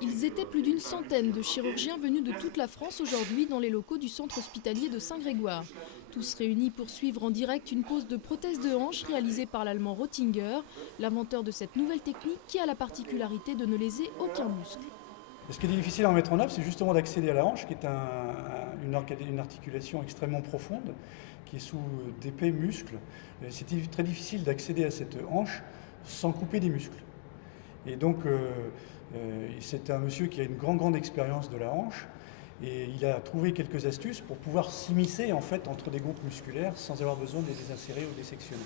Ils étaient plus d'une centaine de chirurgiens venus de toute la France aujourd'hui dans les locaux du centre hospitalier de Saint-Grégoire. Tous réunis pour suivre en direct une pose de prothèse de hanche réalisée par l'allemand Rottinger, l'inventeur de cette nouvelle technique qui a la particularité de ne léser aucun muscle. Ce qui est difficile à mettre en œuvre, c'est justement d'accéder à la hanche, qui est une articulation extrêmement profonde, qui est sous d'épais muscles. C'est très difficile d'accéder à cette hanche sans couper des muscles. Et donc, c'est un monsieur qui a une grande expérience de la hanche, et il a trouvé quelques astuces pour pouvoir s'immiscer en fait entre des groupes musculaires sans avoir besoin de les désinsérer ou désectionner.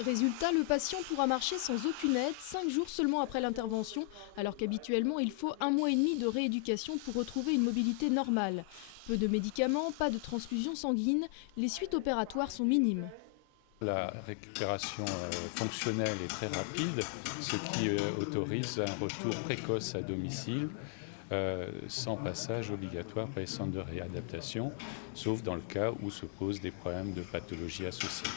Résultat, le patient pourra marcher sans aucune aide 5 jours seulement après l'intervention, alors qu'habituellement il faut 1 mois et demi de rééducation pour retrouver une mobilité normale. Peu de médicaments, pas de transfusion sanguine, les suites opératoires sont minimes. La récupération fonctionnelle est très rapide, ce qui autorise un retour précoce à domicile sans passage obligatoire par les centres de réadaptation, sauf dans le cas où se posent des problèmes de pathologie associée.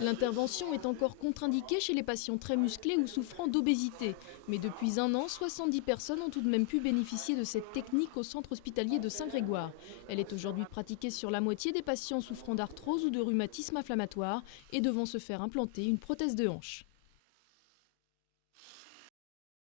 L'intervention est encore contre-indiquée chez les patients très musclés ou souffrant d'obésité. Mais depuis 1 an, 70 personnes ont tout de même pu bénéficier de cette technique au centre hospitalier de Saint-Grégoire. Elle est aujourd'hui pratiquée sur la moitié des patients souffrant d'arthrose ou de rhumatisme inflammatoire et devant se faire implanter une prothèse de hanche.